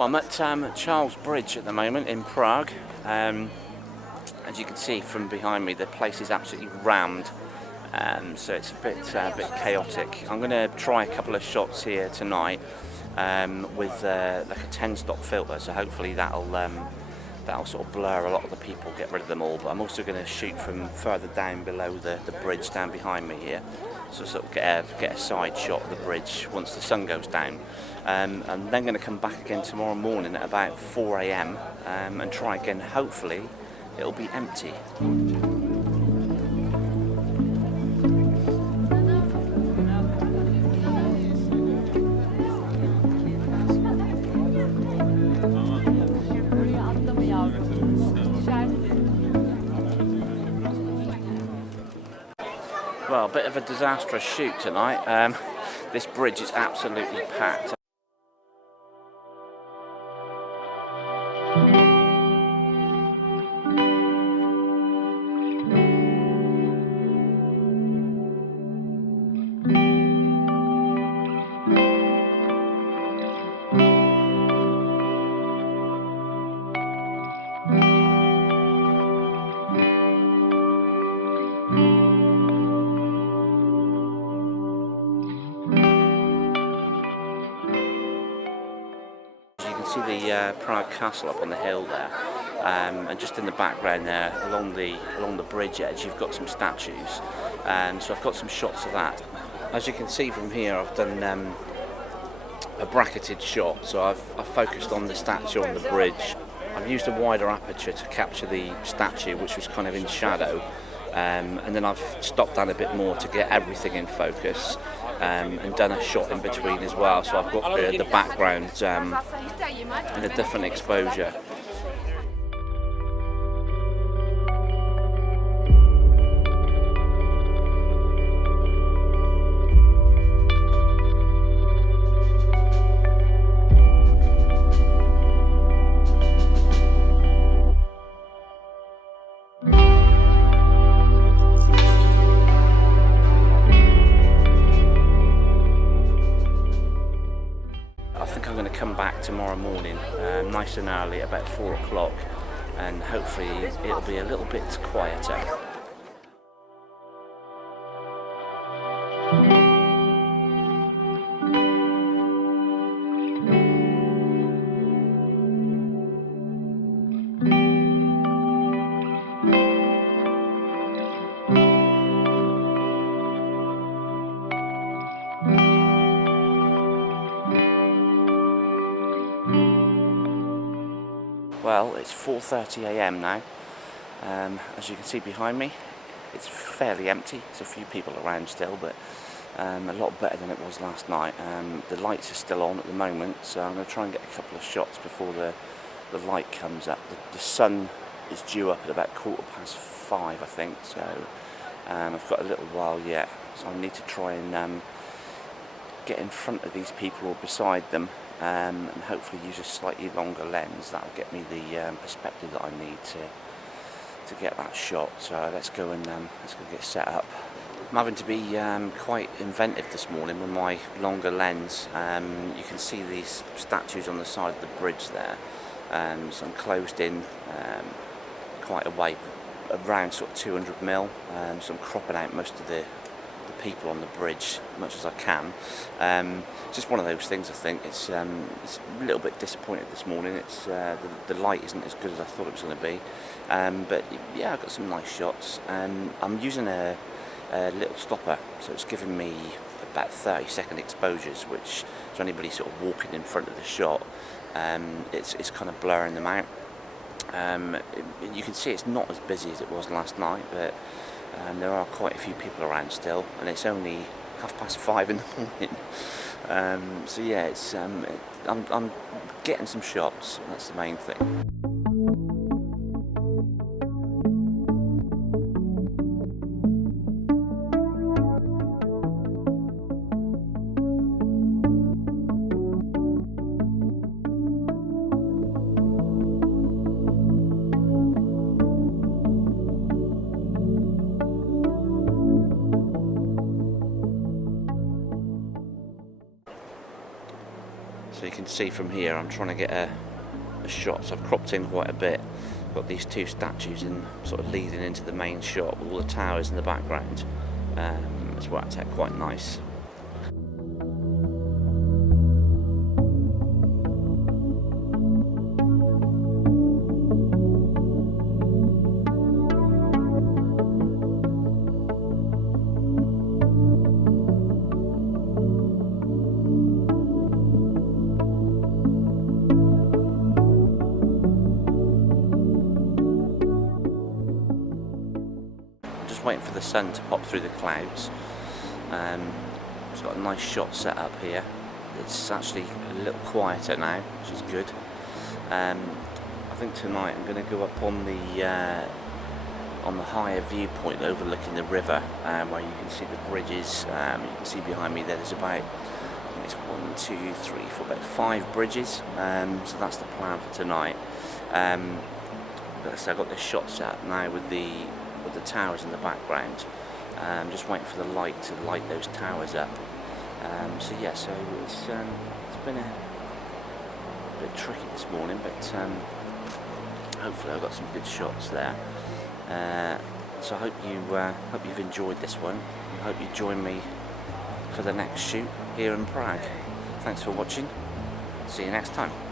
Well, I'm at Charles Bridge at the moment in Prague. As you can see from behind me, the place is absolutely rammed, so it's a bit chaotic. I'm going to try a couple of shots here tonight with like a 10-stop filter, so hopefully that'll sort of blur a lot of the people, get rid of them all. But I'm also going to shoot from further down below the bridge down behind me here, so sort of get a side shot of the bridge once the sun goes down. And then going to come back again tomorrow morning at about 4 AM and try again. Hopefully it'll be empty. Well, a bit of a disastrous shoot tonight. This bridge is absolutely packed. See the Prague Castle up on the hill there, and just in the background there, along the bridge edge, you've got some statues, so I've got some shots of that. As you can see from here, I've done a bracketed shot, so I've focused on the statue on the bridge. I've used a wider aperture to capture the statue, which was kind of in shadow, and then I've stopped down a bit more to get everything in focus. And done a shot in between as well, so I've got the background in a different exposure. I'm going to come back tomorrow morning nice and early, about 4 o'clock, and hopefully it'll be a little bit quieter. Well, it's 4:30 AM now. As you can see behind me, it's fairly empty. There's a few people around still, but a lot better than it was last night. The lights are still on at the moment, so I'm going to try and get a couple of shots before the light comes up. The sun is due up at about 5:15, I think, so I've got a little while yet. So I need to try and get in front of these people or beside them, and hopefully use a slightly longer lens. That'll get me the perspective that I need to get that shot. So let's go get set up. I'm having to be quite inventive this morning with my longer lens. You can see these statues on the side of the bridge there, so I'm closed in quite a way, around sort of 200mm, so I'm cropping out most of the people on the bridge as much as I can. Just one of those things. I think it's a little bit disappointed this morning. It's the light isn't as good as I thought it was going to be, but yeah, I've got some nice shots. I'm using a little stopper, so it's giving me about 30-second exposures, which to anybody sort of walking in front of the shot, it's kind of blurring them out. You can see it's not as busy as it was last night, but there are quite a few people around still, and it's only 5:30 in the morning. So yeah, it's I'm getting some shots. That's the main thing. So you can see from here, I'm trying to get a shot, so I've cropped in quite a bit. Got these two statues in, sort of leading into the main shot with all the towers in the background. It's worked out quite nice. Waiting for the sun to pop through the clouds. It's got a nice shot set up here. It's actually a little quieter now, which is good. I think tonight I'm going to go up on the higher viewpoint overlooking the river, where you can see the bridges. You can see behind me there's about, I think it's 1, 2, 3, 4, about 5 bridges. So that's the plan for tonight. So I've got this shot set up now with the towers in the background. Just waiting for the light to light those towers up. So yeah, so it's been a bit tricky this morning, but hopefully I've got some good shots there. So I hope you've enjoyed this one. I hope you join me for the next shoot here in Prague. Thanks for watching. See you next time.